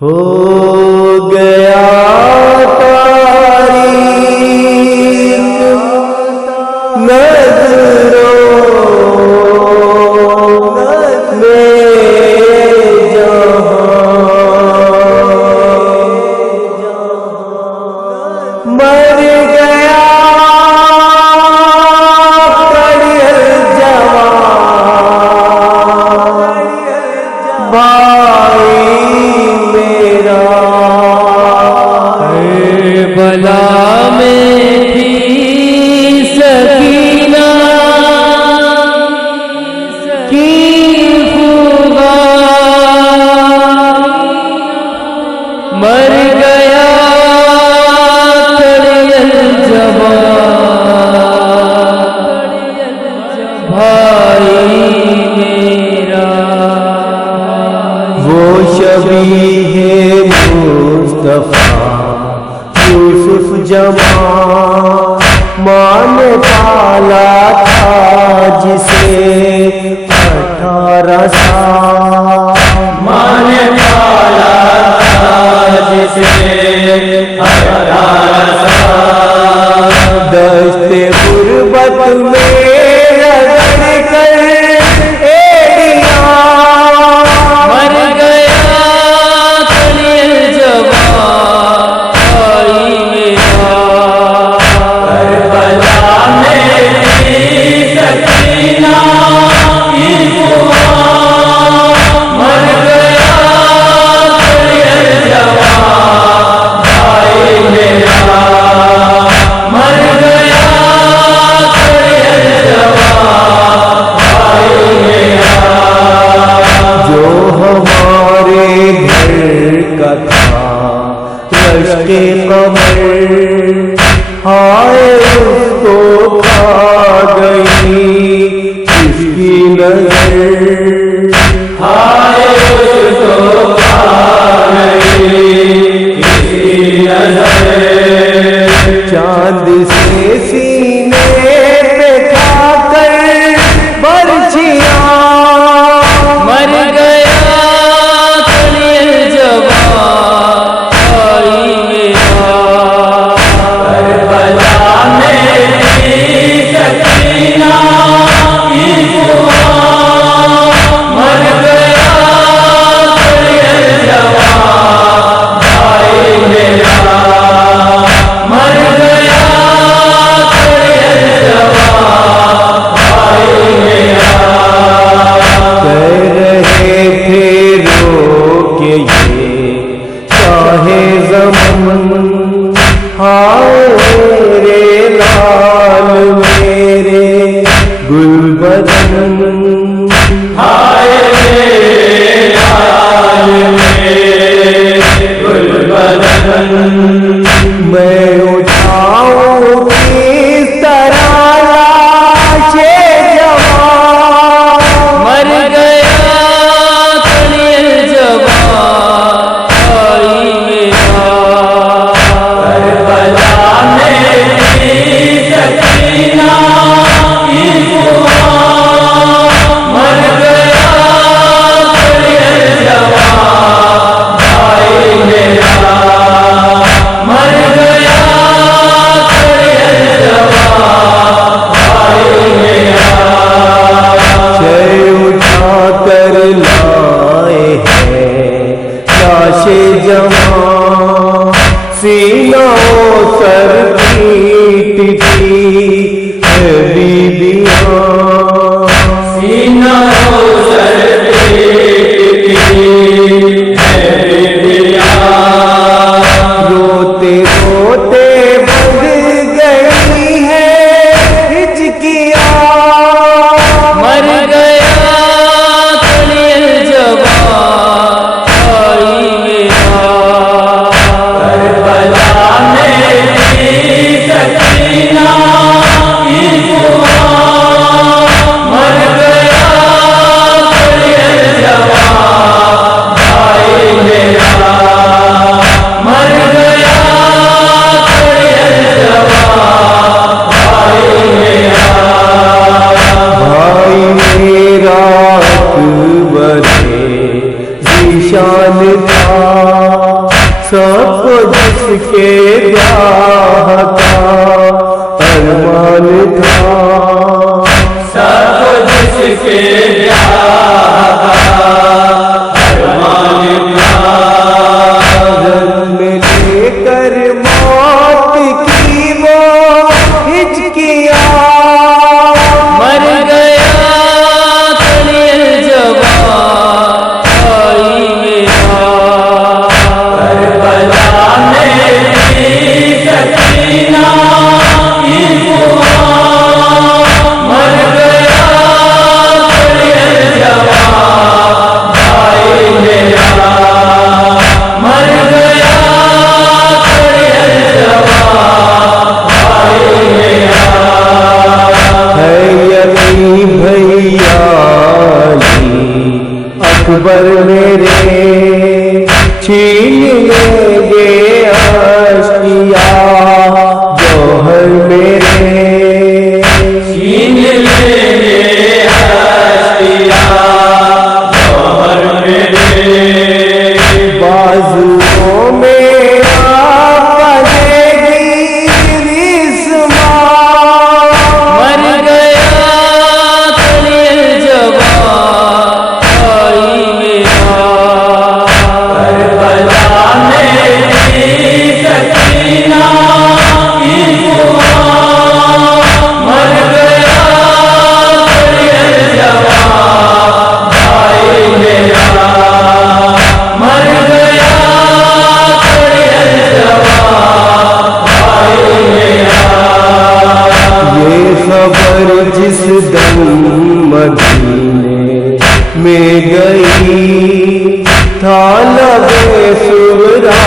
ہو گیا تاریک نظروں میں جہاں مر گیا کڑیل جوان بھائی بلا میں تھی سکینہ کی خوباں مر گیا کڑیل جوان بھائی میرا وہ شبیہ مصطفیٰ یوسف جماں ماں نے پالا تھا جسے 18 سال ماں نے پالا تھا جسے 18 سال دشت غربت میں رگڑ کر ایڑیاں مر گیا کڑیل جوان بھائی میرا کربلا میں تھی سکینہ کی خوباں مر گیا کڑیل جوان بھائی میرا مر گیا کڑیل جوان بھائی میرا جو ہمارے گھر کا تھا رشک قمر ہائے اس کو کھا گئی اس کی نظر ہائے اس کو کھا گئی اس کی نظر چاند سے سینے پہ کھا کر برچھیاں مر گیا کڑیل جوان بھائی میرا کربلا میں تھی سکینہ کی خوباں مر گیا کڑیل جوان بھائی میرا مر گیا کڑیل جوان بھائی میرا کہہ رہے تھے رو کے یہ شاہ زمن ہائے میرے لال میرے گل بدن ہائے میرے لال میرے گل بدن میں اٹھاؤں کس طرح لاش جوان مر گیا کڑیل جوان بھائی میرا کربلا میں تھی سکینہ کی خوباں مر گیا کڑیل جوان بھائی میرا مر گیا کڑیل جوان بھائی میرا شے اٹھا کر لائے ہیں لاش جوان سینہ و سر پیٹ کی ہے بیبیاں سینہ و سر پیٹ کی ہے بیبیاں روتے روتے بندھ گئی ہے ہچکیاں مر گیا کڑیل جوان بھائی میرا کربلا میں تھی سکینہ کی خوباں مر گیا کڑیل جوان بھائی میرا مر گیا کڑیل جوان بھائی میرا بھائی میرا اکبر ذیشان تھا سب کو جس کے بیاہ کا ارمان تھا، سب کو جس کے بیاہ کا ارمان تھا، رنگ لے کر موت کی وہ ہچکیاں، مر گیا خلیل جوان بھائی میرا، کربلا میں تھی سکینہ کی دعا، مر گیا خلیل جوان بھائی میرا، مر گیا خلیل جوان بھائی میرا، ہے یقین بھیا اکبر میرے چھین لیں گے اشکیاء جوہر میرے، چھین لیں گے اشکیاء جوہر میرے، بازوؤں میں آپ پڑے گی رسما، مر گیا خلیل جوان بھائی میرا، کربلا میں تھی سکینہ کی دعا، مر گیا خلیل جوان بھائی میرا، مر گیا خلیل جوان بھائی میرا، یہ خبر جس دم مدینے میں گئی تھا لبے صغرا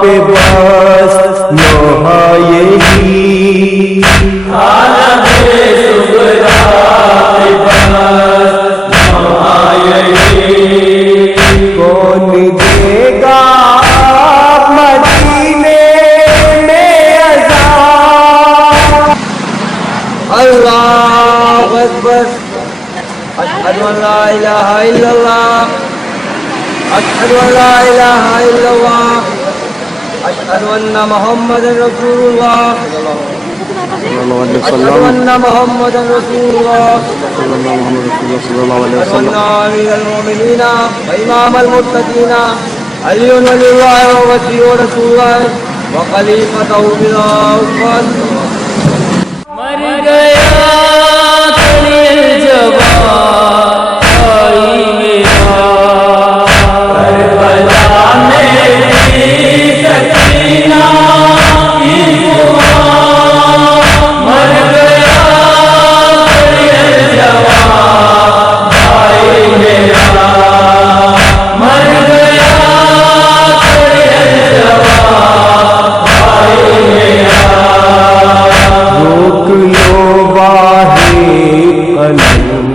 پہ بس نوحہ یہی، عالم صغرا پہ بس نوحہ یہی، کون دے گا مدینے میں عذاب، اللہ اکبر، اشہد ان لا الہ الا اللہ، اشہد ان لا الہ الا اللہ، اشہد ان محمد رسول اللہ، اشہد ان محمد رسول اللہ، اشہد ان امیر المؤمنین وامام المتقین علی ولی اللہ ووصی رسول اللہ وخلیفۃ بلا عثمان، مر گیا خلیل جوان بھائی میرا، کربلا میں تھی سکینہ کی دعا، مر گیا خلیل جوان بھائی میرا، مر گیا خلیل جوان بھائی میرا، روک لو باہے قلم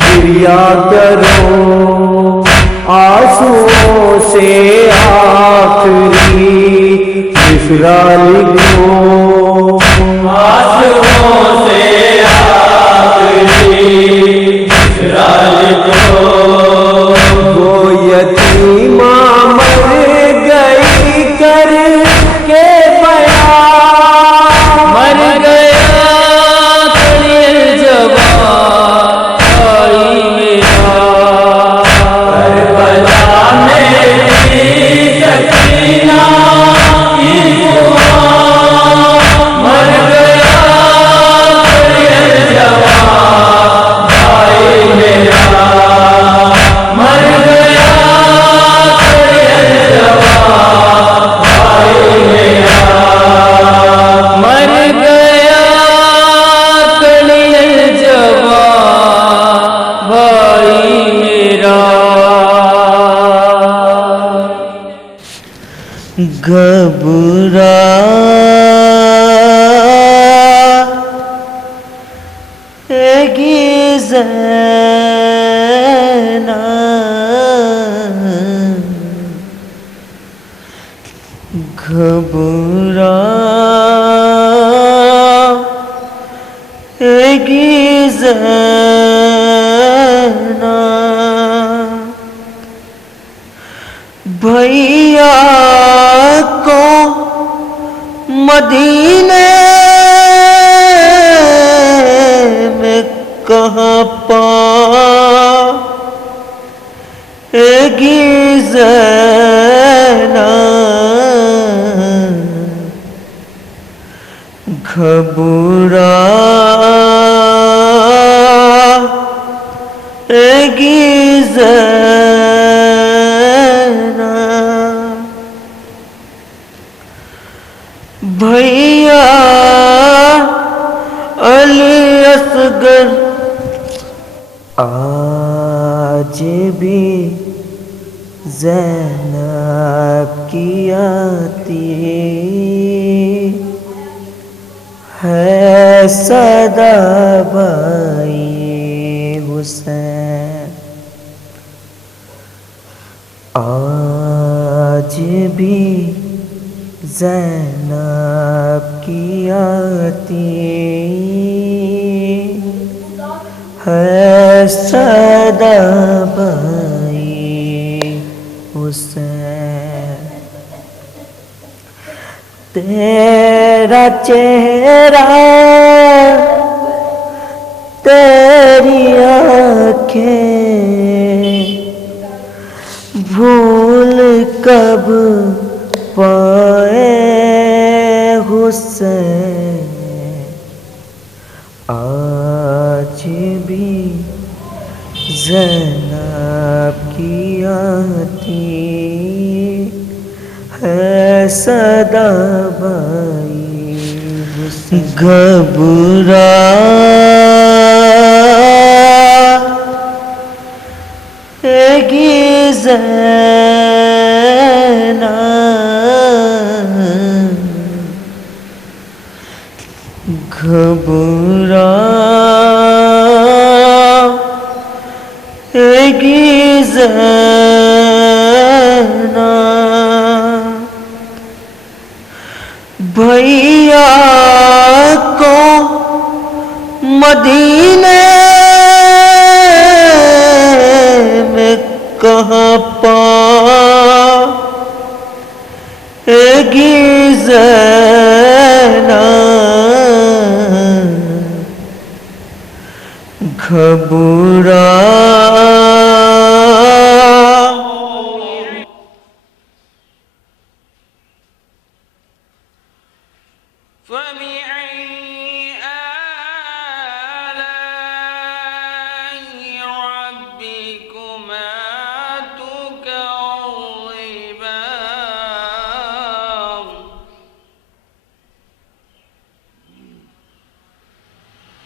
گریا کرو آنسوؤں سے آخری مصرع لکھو، آنسوؤں سے آخری مصرع لکھو، وہ یتیمہ مر گئی کر کے بیان، مر گیا خلیل جوان بھائی میرا، کربلا میں تھی سکینہ کی دعا، مر گیا خلیل جوان بھائی میرا، مر گیا خلیل جوان بھائی میرا، مر گیا خلیل جوان بھائی میرا، گھبرا گی گھبرا گی زینب، بھائی بھیا کو مدینے میں کہاں پائے گی زینب گھبرائے گی زینب بھیا علی اصغر آج بھی زینب کی آتی ہے صدا بھائی حسین آج بھی زینب کی آتی ہے صدا بھائی حسین تیرا چہرہ تیری آنکھیں بھول کب پائے حسین آج بھی زینب کی آتی ہے صدا بھائی حسین گھبرائے گی زینب گھبرائے گی زینب بھیا کو مدینے میں کہاں پائے گی زینب فبأي آلاء ربكما تكذبان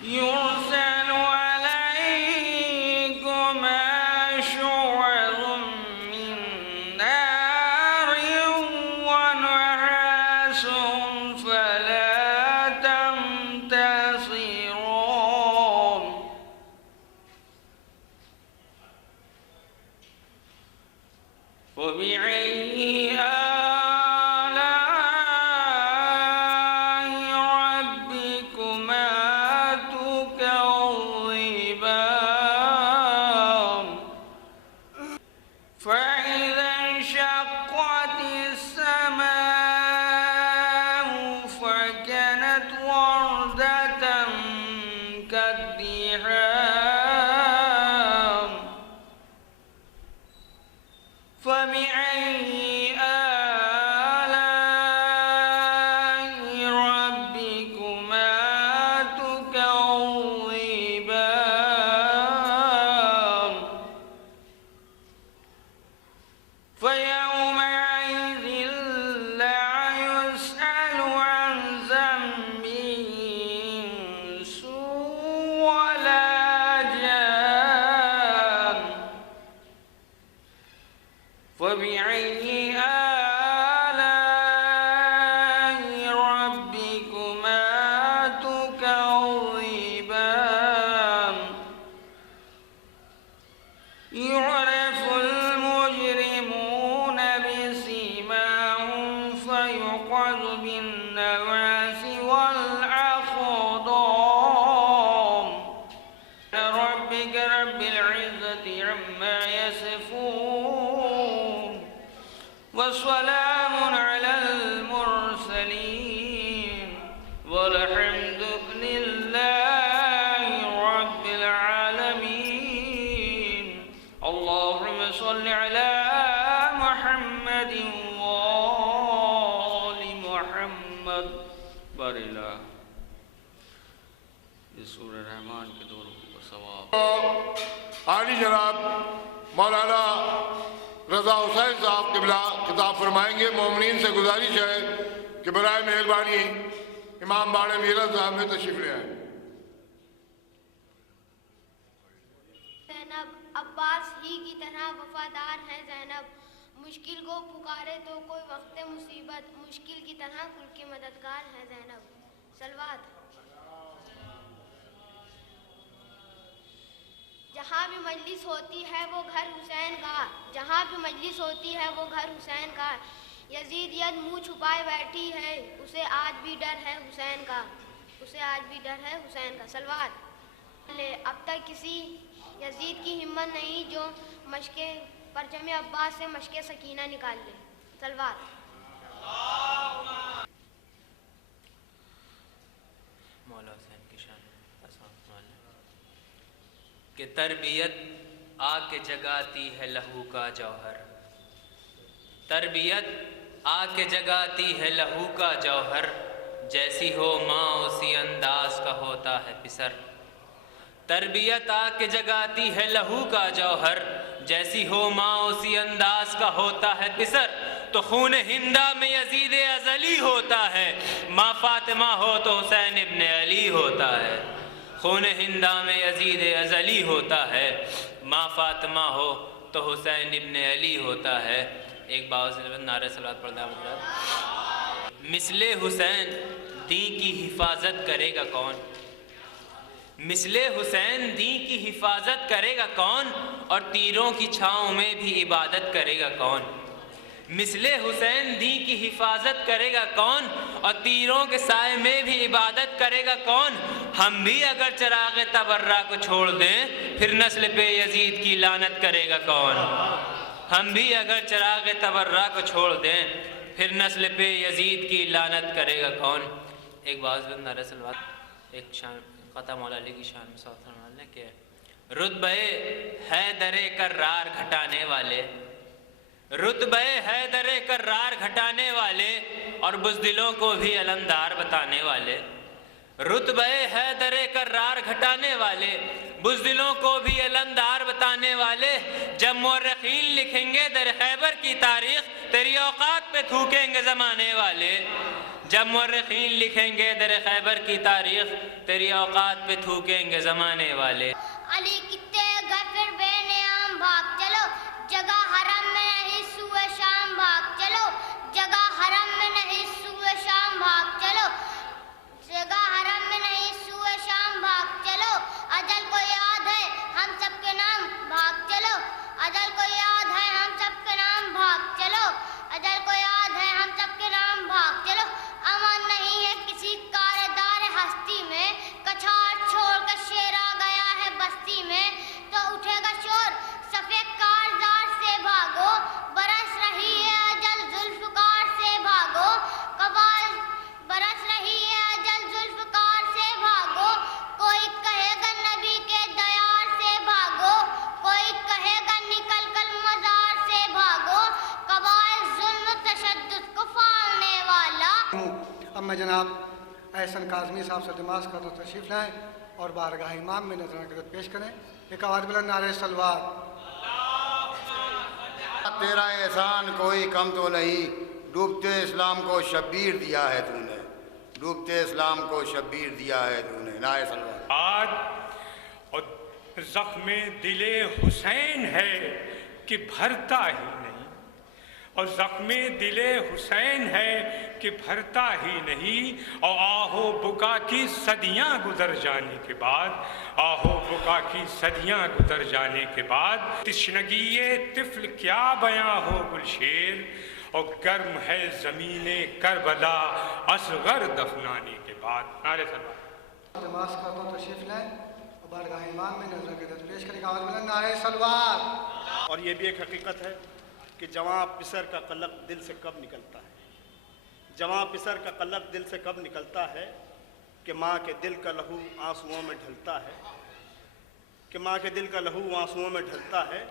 يرسل عليكما شواظ من نار ونحاس فلا تنتصرون فبأي آلاء ربكما تكذبان فإذا انشقت السماء فكانت وردة كالدهان فبأي آلاء ربكما تكذبان فيومئذ لا يسأل عن ذنبه إنس ولا جان فبأي آلاء ربكما تكذبان يعرف المجرمون بسيماهم فيؤخذ بالنواصي والأقدام ربك رب العزة عما يصفون وسلام على المرسلين والحمد لله رب العالمين. اللهم صل على محمد وآل محمد. بارلا اس سورہ رحمان کے دو رکوع کا ثواب. عالی جناب مولانا رضا حسین صاحب قبلہ خطاب فرمائیں گے. مومنین سے گزارش ہے کہ برائے مہربانی امام باڑے میرا صاحب میں تشریف لے آئیں. زینب عباس ہی کی طرح وفادار ہے زینب. مشکل کو پکارے تو کوئی وقت مصیبت، مشکل کی طرح کل کی مددگار ہے زینب. صلوات. جہاں بھی مجلس ہوتی ہے وہ گھر حسین کا، جہاں بھی مجلس ہوتی ہے وہ گھر حسین کا. یزید ید منہ چھپائے بیٹھی ہے، اسے آج بھی ڈر ہے حسین کا، اسے آج بھی ڈر ہے حسین کا. صلوات. اب تک کسی یزید کی ہمت نہیں جو مشق پرچم عباس سے مشق سکینہ نکال لے. صلوات. مولا حسین کی شان کہ تربیت آ کے جگاتی ہے لہو کا جوہر، تربیت آ کے جگاتی ہے لہو کا جوہر، جیسی ہو ماں اسی انداز کا ہوتا ہے پسر. تربیت آ کے جگاتی ہے لہو کا جوہر، جیسی ہو ماں اسی انداز کا ہوتا ہے پسر. تو خون ہندا میں یزید ازلی ہوتا ہے، ماں فاطمہ ہو تو حسین ابن علی ہوتا ہے. خون ہندا میں یزید ازلی ہوتا ہے، ماں فاطمہ ہو تو حسین ابن علی ہوتا ہے. ایک باوزن نعرہ صلوات پڑھنا ہے. مثل حسین دین کی حفاظت کرے گا کون؟ مثل حسین دین کی حفاظت کرے گا کون؟ اور تیروں کی چھاؤں میں بھی عبادت کرے گا کون؟ مثل حسین دین کی حفاظت کرے گا کون؟ اور تیروں کے سائے میں بھی عبادت کرے گا کون؟ ہم بھی اگر چراغ تبرہ کو چھوڑ دیں پھر نسل پہ یزید کی لعنت کرے گا کون؟ ہم بھی اگر چراغ تبرہ کو چھوڑ دیں پھر نسل پہ یزید کی لعنت کرے گا کون؟ ایک باز نعرہ صلوات. ایک شان قطع مولا علی کی شان میں صوت فرمانے کہ رتبہ حیدر کرار گھٹانے والے، رتبہ حیدر کرار گھٹانے والے اور بزدلوں کو بھی علمدار بتانے والے. رتبہ حیدر کرار گھٹانے والے، بزدلوں کو بھی علمدار بتانے والے. جب مورخین لکھیں گے در خیبر کی تاریخ تیری اوقات پہ تھوکیں گے زمانے والے. جب مورخین لکھیں گے در خیبر کی تاریخ تیری اوقات پہ تھوکیں گے زمانے والے. علی کتے گئے پھر بے نیام بھاگ چلو، جگہ حرم میں نہیں سوئے شام بھاگ چلو، جگہ حرم میں نہیں سوئے شام بھاگ چلو، جگہ حرم میں نہیں سوئے شام بھاگ چلو. اجل کو یاد ہے ہم سب کے نام بھاگ چلو، اجل کو یاد ہے ہم سب کے نام بھاگ چلو، اجل کو یاد ہے ہم سب کے نام بھاگ چلو. امان نہیں ہے کسی کاردار ہستی میں، کچھار چھوڑ کر شیر آ گیا ہے بستی میں، تو اٹھے گا شور سفید کارزار سے بھاگو، برس رہی ہے اجل ذوالفقار سے بھاگو، قبائل برس رہی ہے اجل ذوالفقار سے بھاگو. کوئی کہے گا نبی کے دیار سے بھاگو، کوئی کہے گا نکل کر مزار سے بھاگو، قبائل ظلم تشدد کو پھاڑنے والا. اب میں جناب احسن کاظمی صاحب سے دماغ کا تو تشریف لائیں اور بارگاہ امام میں نذرانہ خدمت پیش کریں. ایک آواز بلند نعرہ صلوات. تیرا احسان کوئی کم تو نہیں، ڈوبتے اسلام کو شبیر دیا ہے تو نے، ڈوبتے اسلام کو شبیر دیا ہے تو نے. نعرہ صلوات. آج اور زخم دل حسین ہے کہ بھرتا ہی نہیں، اور زخم دل حسین ہے کہ بھرتا ہی نہیں. اور آہو بکا کی صدیاں گزر جانے کے بعد، آہو بکا کی صدیاں گزر جانے کے بعد، تشنگی طفل کیا بیاں ہو گلشیر، اور گرم ہے زمین کربلا اصغر دفنانے کے بعد. نعرہ صلوات. نماز کا تو تشریف لائیں اور بارگاہ امام میں نذرانہ خدمت پیش کریں. ایک آواز بلند نعرہ صلوات. اور یہ بھی ایک حقیقت ہے کہ جواں پسر کا قلق دل سے کب نکلتا ہے، جواں پسر کا قلق دل سے کب نکلتا ہے کہ ماں کے دل کا لہو آنسوؤں میں ڈھلتا ہے، کہ ماں کے دل کا لہو آنسوؤں میں ڈھلتا ہے،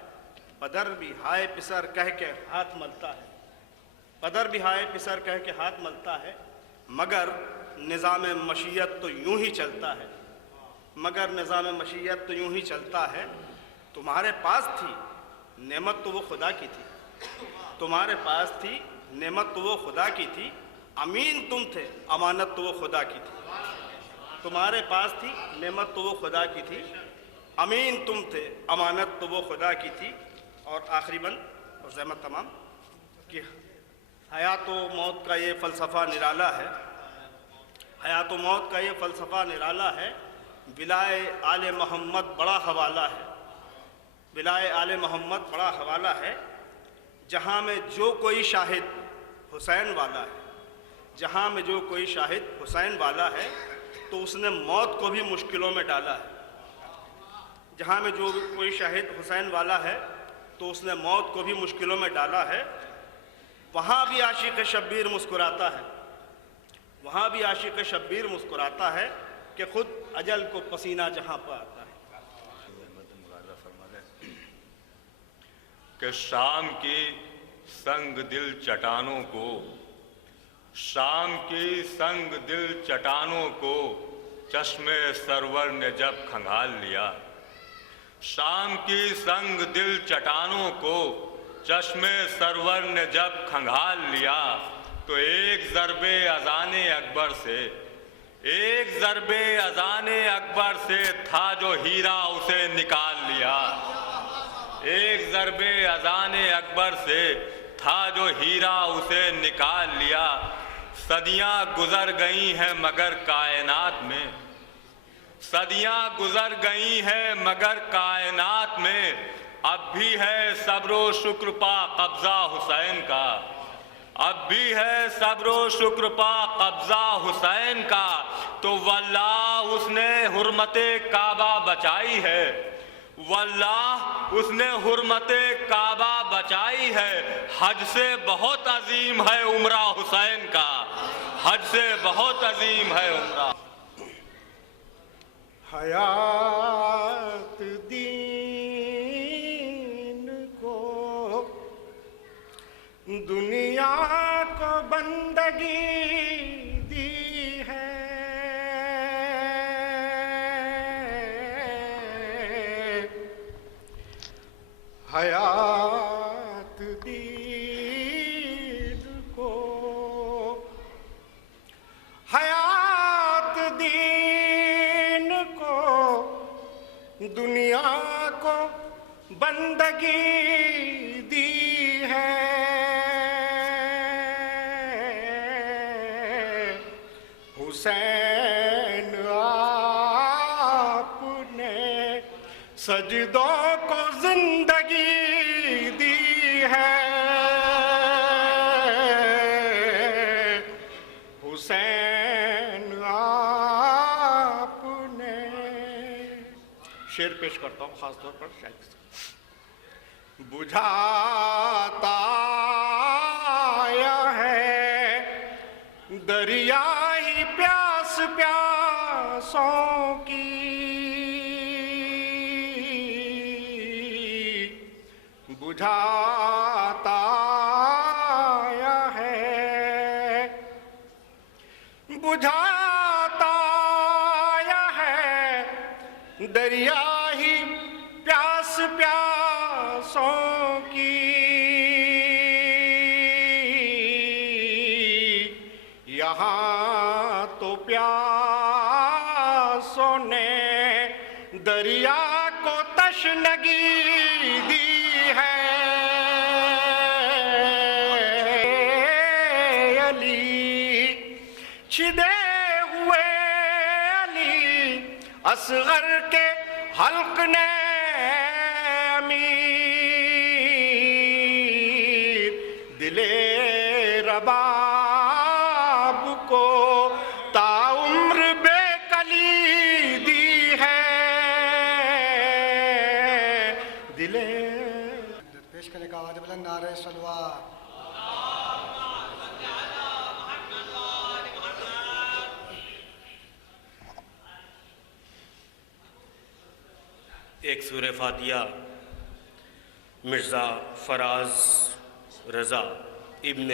پدر بھی ہائے پسر کہہ کے ہاتھ ملتا ہے، پدر بھی ہائے پسر کہہ کے ہاتھ ملتا ہے، مگر نظام مشیت تو یوں ہی چلتا ہے، مگر نظام مشیت تو یوں ہی چلتا ہے، تمہارے پاس تھی نعمت تو وہ خدا کی تھی، تمہارے پاس تھی نعمت تو وہ خدا کی تھی، امین تم تھے امانت تو وہ خدا کی تھی، تمہارے پاس تھی نعمت تو وہ خدا کی تھی، امین تم تھے امانت تو وہ خدا کی تھی۔ اور آخری بند اور زحمت تمام کہ حیات و موت کا یہ فلسفہ نرالا ہے، حیات و موت کا یہ فلسفہ نرالا ہے، بلائے آل محمد بڑا حوالہ ہے، بلائے آل محمد بڑا حوالہ ہے، جہاں میں جو کوئی شاہد حسین والا ہے، جہاں میں جو کوئی شاہد حسین والا ہے تو اس نے موت کو بھی مشکلوں میں ڈالا ہے، جہاں میں جو کوئی شاہد حسین والا ہے تو اس نے موت کو بھی مشکلوں میں ڈالا ہے، وہاں بھی عاشق شبیر مسکراتا ہے، وہاں بھی عاشق شبیر مسکراتا ہے کہ خود اجل کو پسینہ جہاں پر آتا ہے۔ کہ شام کی سنگ دل چٹانوں کو، شام کی سنگ دل چٹانوں کو چشم سرور نے جب کھنگال لیا، شام کی سنگ دل چٹانوں کو چشم سرور نے جب کھنگال لیا، تو ایک ضرب اذان اکبر سے، ایک ضرب اذان اکبر سے تھا جو ہیرا اسے نکال لیا، ایک ضرب اذان اکبر سے تھا جو ہیرا اسے نکال لیا۔ صدیاں گزر گئی ہیں مگر کائنات میں، صدیاں گزر گئی ہیں مگر کائنات میں اب بھی ہے صبر و شکر پا قبضہ حسین کا، اب بھی ہے صبر و شکر پا قبضہ حسین کا، تو واللہ اس نے حرمت کعبہ بچائی ہے، واللہ اس نے حرمت کعبہ بچائی ہے، حج سے بہت عظیم ہے عمرہ حسین کا، حج سے بہت عظیم ہے عمرہ۔ حیات دین کو دنیا کو بندگی دی ہے، حیات دین کو، حیات دین کو دنیا کو بندگی دی ہے، حسین آپ نے سجدوں کو زندگی دی ہے، حسین آپ نے۔ شعر پیش کرتا ہوں خاص طور پر شاید بجھاتا ہے دریائی پیاس پیاسوں کی، بجھاتا ہے، بجھاتا ہے دریائی پیاس پیاسوں کی، یہاں تو پیاسوں نے دریا کو تشنگی دی ہے، علی چھدے ہوئے علی اصغر کے حلق نے امیر دل رباب کو تاعمر بے کلی دی ہے، دل پیش کرنے کا آواز بلند نعرہ صلوات ایک سورہ فاتحہ مرزا فراز رضا ابن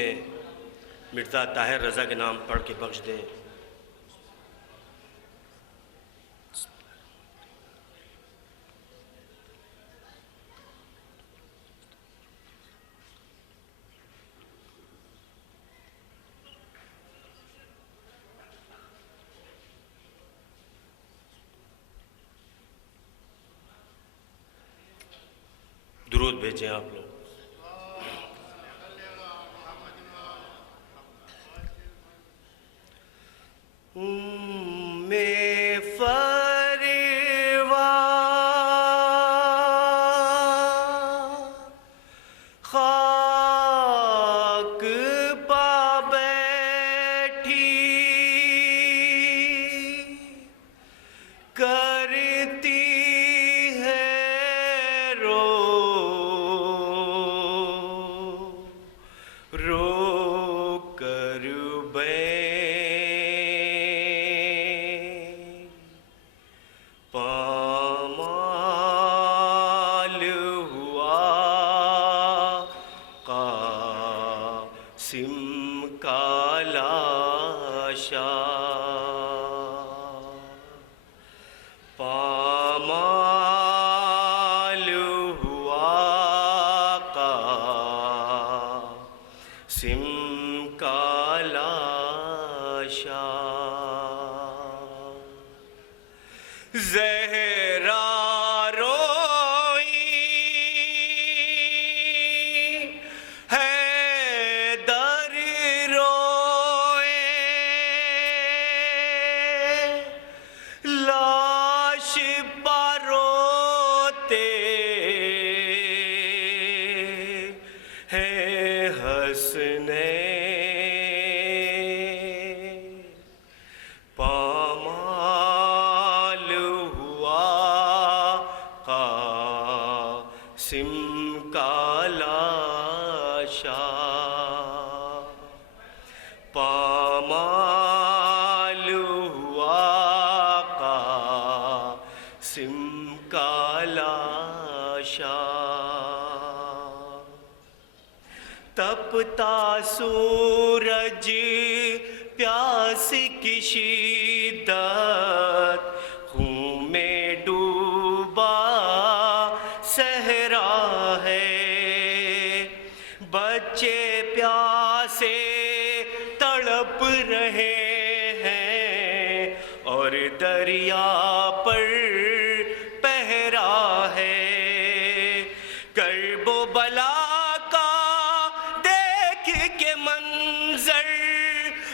مرزا طاہر رضا کے نام پڑھ کے بخش دیں۔ درود بھیجیں آپ لوگ۔ میں فریوان خاک پا بیٹھی کرتی تپتا سورج پیاس کی شدت خون میں ڈوبا صحرا ہے، بچے پیاسے تڑپ رہے ہیں اور دریا پر پہرا ہے، کرب و بلا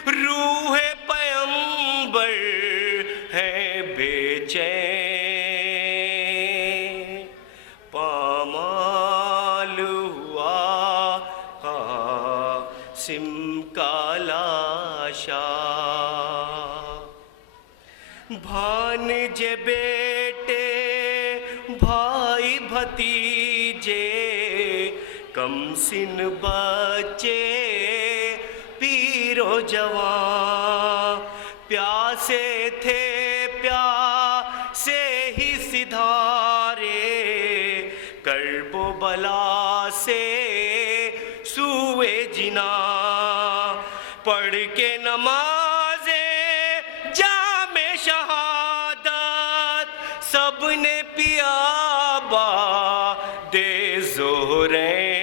روح پیمبر ہے بے چین، پامال ہوا قاسم کا لاشا، بھانجے بیٹے بھائی بھتیجے کم سن بچے پیر و جوان پیاسے تھے پیاسے ہی سدھارے، کرب و بلا سے سوئے جنا، پڑھ کے نمازیں جام شہادت سب نے پیا دے زہرین،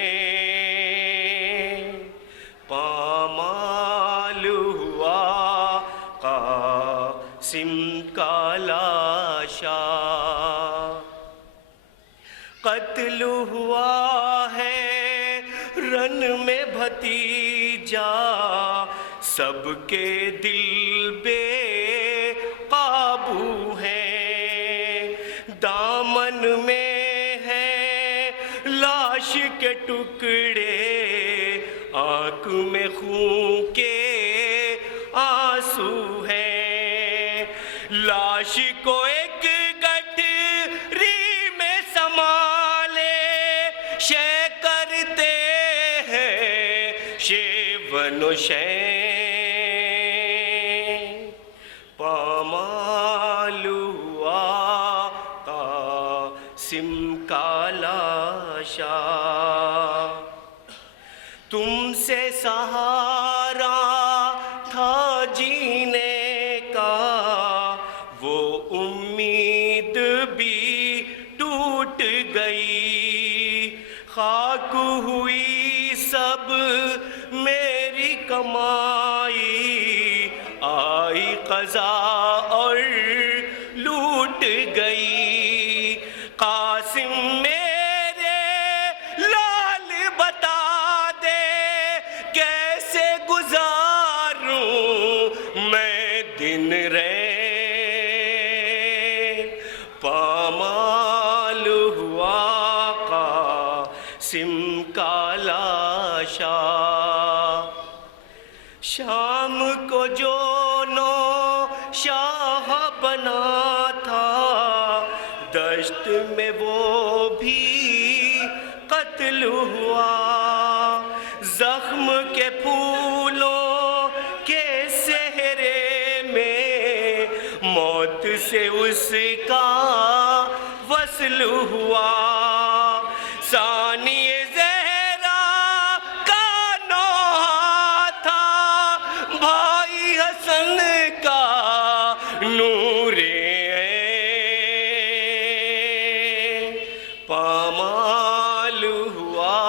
پامال ہوا قاسم کا لاشا، قتل ہوا ہے رن میں بھتیجا، سب کے دل بے قابو ہیں، دامن میں ہے لاش کے ٹکڑے، آنکھ میں خون کے آنسو ہیں، لاش کو ایک گٹری میں سنبھالے شے کرتے ہیں شیون و شین، پامال ہوا قاسم سہارا تھا جینے کا، وہ امید بھی ٹوٹ گئی، خاک ہوئی سب میری کمائی، آئی قضا اور لوٹ گئی۔ قاسم میرے لال بتا دے کیسے گزاروں میں دن پامال ہوا قاسم کا لاشا۔ شام کو جو نو شاہ بنا تھا، دشت میں وہ بھی قتل ہوا۔ زخم کے پھولوں کے صحرے میں موت سے اس کا وصل ہوا۔ ثانی زہرا کا نوحہ تھا، بھائی حسن کا نور عین، پامال ہوا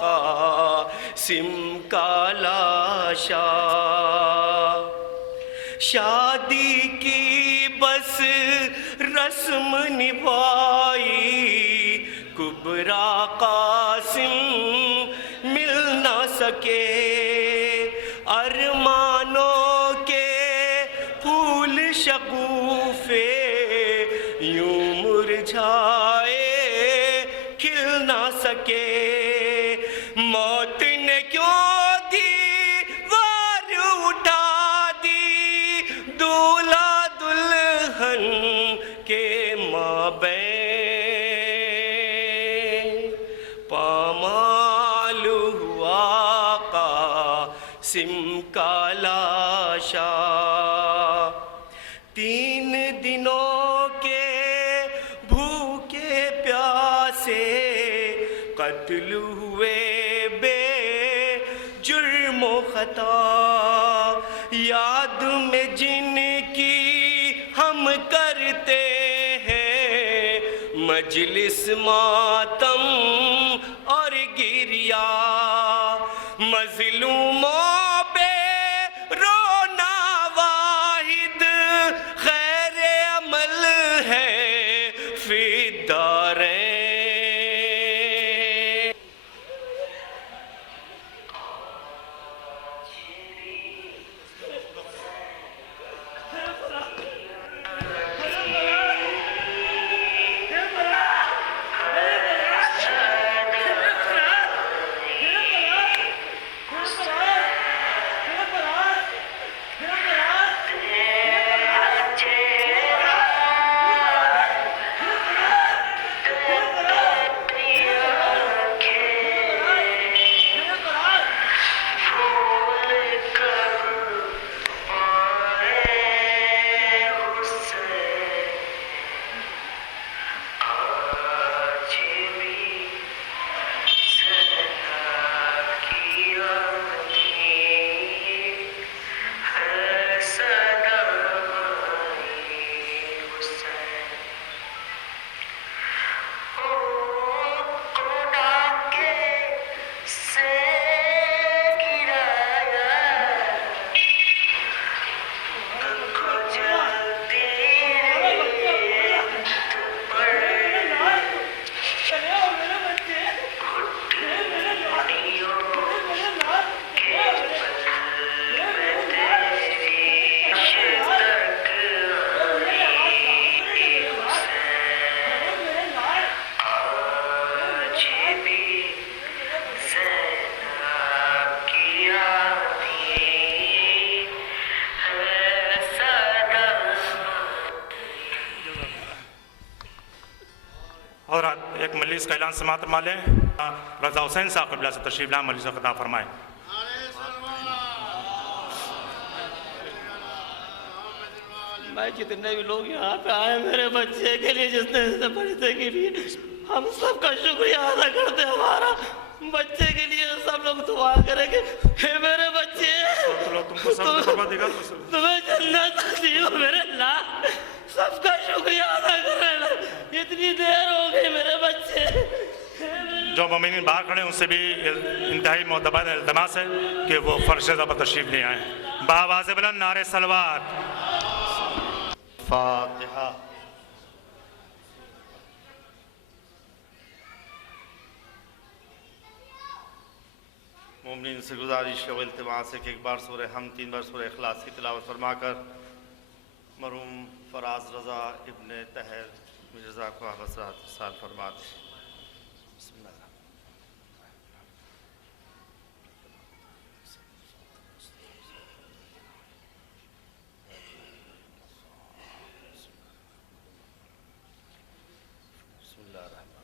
قاسم کا لاشا۔ شادی کی بس رسم نبھائی، کبرا قاسم مل نہ سکے، ارمانوں کے پھول شگوفے یوں مرجھائے کھل نہ سکے۔ موت نے کیوں دیوار اٹھا دی، دولہا دلہن کے مابین، پامال ہوا قاسم کا لاشا۔ 3 دنوں کے بھوکے پیاسے قتل ہوئے بے جرم و خطا، یاد میں جن کی ہم کرتے ہیں مجلس ماتم اور گریا۔ مظلوموں پہ رونا واحد خیر عمل ہے فی الدارین۔ اور ایک مجلس کا اعلان سماعت فرما لیں۔ رضا حسین صاحب قبلہ سے تشریف لائیں، مجلس کو خطاب فرمائیں۔ میں جتنے بھی لوگ یہاں پہ آئے میرے بچے کے لیے، جس نے پڑھتے کے لیے، ہم سب کا شکریہ ادا کرتے ہیں۔ ہمارا بچے کے لیے سب لوگ دعا کریں گے تمہیں جنت نصیب ہو میرے اللہ، سب کا شکریہ ادا کرنا، اتنی دیر ہو گئی میرے بچے۔ جو مومنین باہر کھڑے ہیں ان سے بھی انتہائی معتبر التماس ہے کہ وہ فرش رضا پر تشریف لے آئیں۔ بآواز بلند نعرہ صلوات۔ فاتحہ۔ مومنین سے گزارش و التماس ہے کہ ایک بار سورہ حمد 3 بار سورہ اخلاص کی تلاوت فرما کر مرحوم فراز رضا ابن طاہر مرزا کو آپ حضرات سال فرماتے ہیں۔ بسم اللہ الرحمن بسم اللہ الرحمن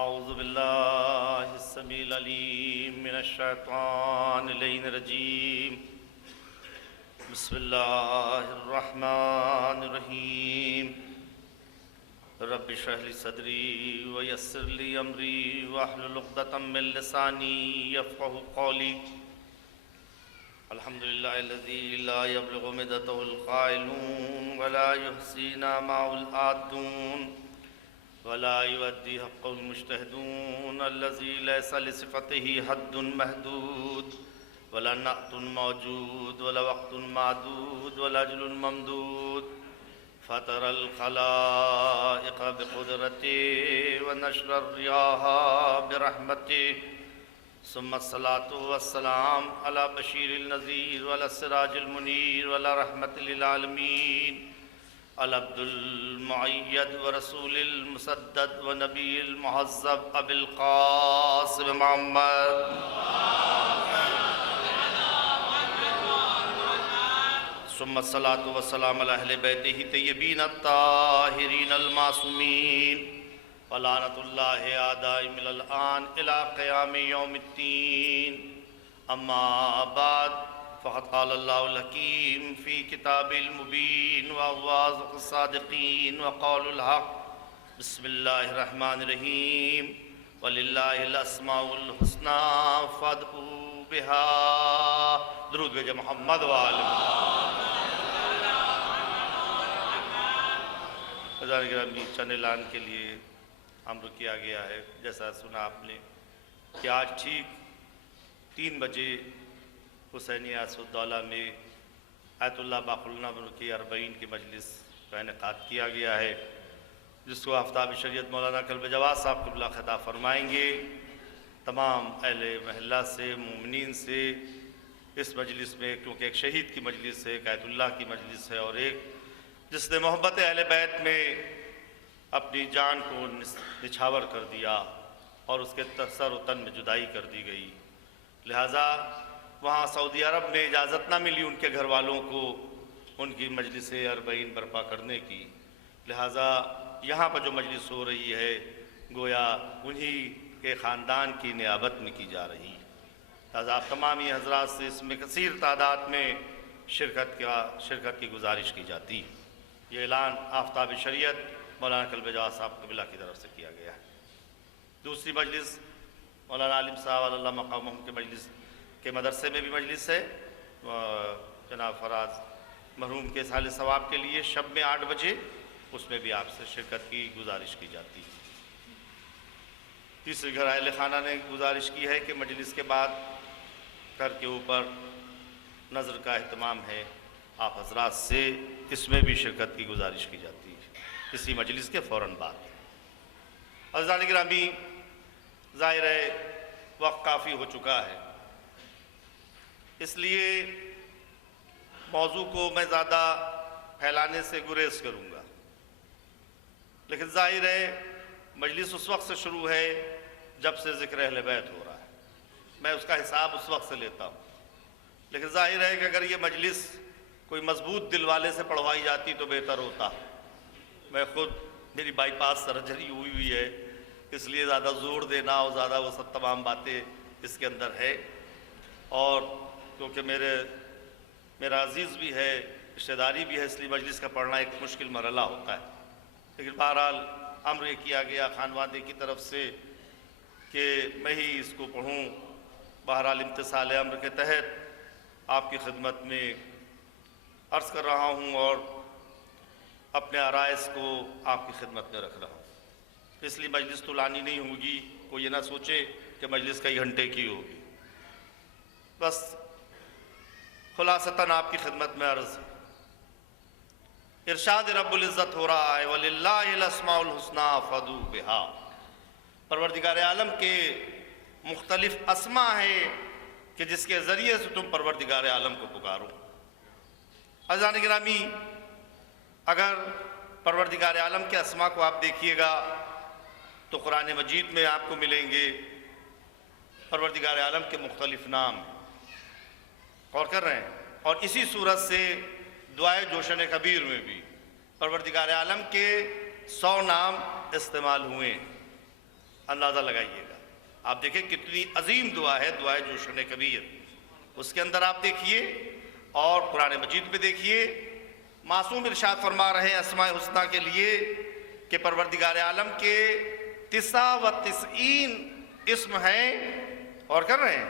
اعوذ باللہ السمیع العلیم من الشیطان اللعین الرجیم، بسم اللہ الرحمن الرحیم، رب اشرح لی صدری ویسر لی امری واحلل عقدۃ من لسانی یفقہوا قولی۔ الحمدللہ الذی لا یبلغ مدتہ القائلون ولا یحصی نعمہ العادون ولا يؤدي حق المجتهدون الذي ليس لصفته حد محدود ولا نعت موجود ولا وقت معدود ولا أجل ممدود، فطر الخلائق بقدرته ونشر الرياح برحمته، ثم الصلاة والسلام على بشير النذير وعلى السراج المنير وعلى رحمة للعالمين، العبد المعید ورسول المسدد ونبی المحذب ابی القاسم محمد، ثم الصلاة والسلام علی اہل بیتہ طیبین الطاہرین المعصومین، ولعنۃ اللہ دائم الی الآن الی قیام یوم الدین، اما بعد فقد قال اللہ الحکیم فی کتاب المبین وآواز الصادقین وقول الحق، بسم اللہ الرحمن الرحیم، وللہ الاسماء الحسنى فادعوا بها، درود بھیجے محمد وآلہ۔ حضرات گرامی، چند اعلان کے لیے امر کیا گیا ہے، جیسا سنا آپ نے کہ آج ٹھیک 3 بجے حسینی اسداللہ میں آیت اللہ باقر النظر کی 40 کی مجلس کا انعقاد کیا گیا ہے، جس کو آفتاب شریعت مولانا کلب جواد صاحب قبلہ خطاب فرمائیں گے۔ تمام اہل محلہ سے، مومنین سے اس مجلس میں، کیونکہ ایک شہید کی مجلس ہے، ایک آیت اللہ کی مجلس ہے، اور ایک جس نے محبت اہل بیت میں اپنی جان کو نچھاور کر دیا اور اس کے سر و تن میں جدائی کر دی گئی، لہٰذا وہاں سعودی عرب میں اجازت نہ ملی ان کے گھر والوں کو ان کی مجلس 40 برپا کرنے کی، لہٰذا یہاں پر جو مجلس ہو رہی ہے گویا انہی کے خاندان کی نیابت میں کی جا رہی، لہٰذا آپ تمامی حضرات سے اس میں کثیر تعداد میں شرکت کی گزارش کی جاتی۔ یہ اعلان آفتاب شریعت مولانا کلب جواد صاحب قبلہ کی طرف سے کیا گیا ہے۔ دوسری مجلس مولانا عالم صاحب اللہ مقامہم کے مجلس کے مدرسے میں بھی مجلس ہے، جناب فراز مرحوم کے سال ثواب کے لیے شب میں 8 بجے، اس میں بھی آپ سے شرکت کی گزارش کی جاتی ہے۔ تیسرے گھر اہل خانہ نے گزارش کی ہے کہ مجلس کے بعد گھر کے اوپر نظر کا اہتمام ہے، آپ حضرات سے اس میں بھی شرکت کی گزارش کی جاتی ہے اسی مجلس کے فوراً بعد۔ عزیزان گرامی، ظاہر ہے وقت کافی ہو چکا ہے، اس لیے موضوع کو میں زیادہ پھیلانے سے گریز کروں گا، لیکن ظاہر ہے مجلس اس وقت سے شروع ہے جب سے ذکر اہل بیت ہو رہا ہے، میں اس کا حساب اس وقت سے لیتا ہوں، لیکن ظاہر ہے کہ اگر یہ مجلس کوئی مضبوط دل والے سے پڑھوائی جاتی تو بہتر ہوتا۔ میں خود میری بائی پاس سرجری ہوئی ہے، اس لیے زیادہ زور دینا اور زیادہ وہ سب تمام باتیں اس کے اندر ہے، اور کیونکہ میرے میرا عزیز بھی ہے، رشتہ داری بھی ہے، اس لیے مجلس کا پڑھنا ایک مشکل مرحلہ ہوتا ہے، لیکن بہرحال امر یہ کیا گیا خانوادے کی طرف سے کہ میں ہی اس کو پڑھوں۔ بہرحال امتثال امر کے تحت آپ کی خدمت میں عرض کر رہا ہوں اور اپنے عرائض کو آپ کی خدمت میں رکھ رہا ہوں۔ اس لیے مجلس طولانی نہیں ہوگی، کوئی یہ نہ سوچے کہ مجلس کئی گھنٹے کی ہوگی، بس خلاصتاً آپ کی خدمت میں عرض ہے۔ ارشاد رب العزت ہو رہا ہے وَلِلَّهِ الْأَسْمَاءُ الْحُسْنَىٰ فَادْعُوهُ بِهَا۔ پروردگار عالم کے مختلف اسماء ہیں کہ جس کے ذریعے سے تم پروردگار عالم کو پکارو۔ عزیزان گرامی، اگر پروردگار عالم کے اسماء کو آپ دیکھیے گا تو قرآن مجید میں آپ کو ملیں گے پروردگار عالم کے مختلف نام، غور کر رہے ہیں، اور اسی صورت سے دعائے جوشن کبیر میں بھی پروردگار عالم کے 100 نام استعمال ہوئے ہیں۔ اندازہ لگائیے گا، آپ دیکھیں کتنی عظیم دعا ہے دعائے جوشن کبیر، اس کے اندر آپ دیکھیے اور قرآن مجید پہ دیکھیے، معصوم ارشاد فرما رہے ہیں اسماء حسنہ کے لیے کہ پروردگار عالم کے 99 اسم ہیں، اور کر رہے ہیں،